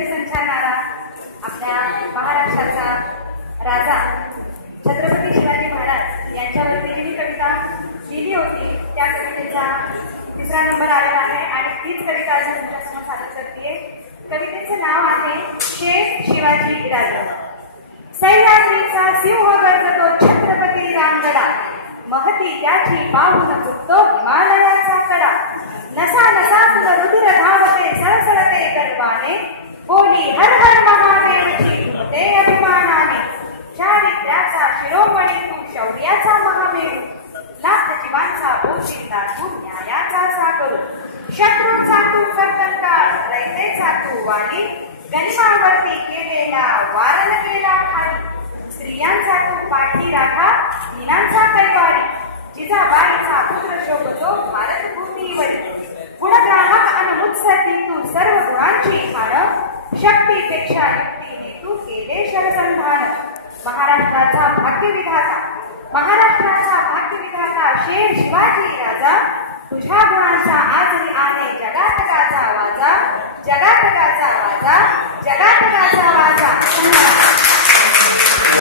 कवितेची संचालनारा आपल्या महाराष्ट्राचा राजा छत्रपती शिवाजी महाराज यांच्यावरती जी कविता लिहिली होती त्या कवितेचा 3रा नंबर आलेला आहे आणि तीच कविता आज तुमच्यासमोर सादर करते। कवितेचे नाव आहे शेष शिवाजी राजा। सह्याद्रीचा सिंह गर्जतो छत्रपती रामगडा, महती त्याची पाहून फुटतो हिमालयाचा कडा। नसा नसातून रुधिर धावते सळसळते गर्वाने, बोली हर हर महादेवची घुमते अभिमानाने। चारित्र्याचा शिरोमणी तू शौर्याचा महामेरू, लाख जीवांचा पोशिंदा तू न्यायाचा सागरू। शत्रूचा तू कर्तनकाळ रयतेचा तू वाली, गनिमावरती केलेला वारण केला खाली। स्त्रियांचा तू पाठी राखा दिनांचा कैवारी, जिजाबाईचा पुत्र शोभतो भारत भूमीवरी। गुणग्राहक अन मुत्सद्दी तू सर्व गुणांची खाण, शक्तीपेक्षा युक्तीने तू केले शरसंधान। महाराष्ट्राचा भाग्यविधाता शेर शिवाजी राजा, तुझ्या गुणांचा आजही आहे जगात गाजा वाजा, जगात गाजा वाजा, जगात गाजा वाजा।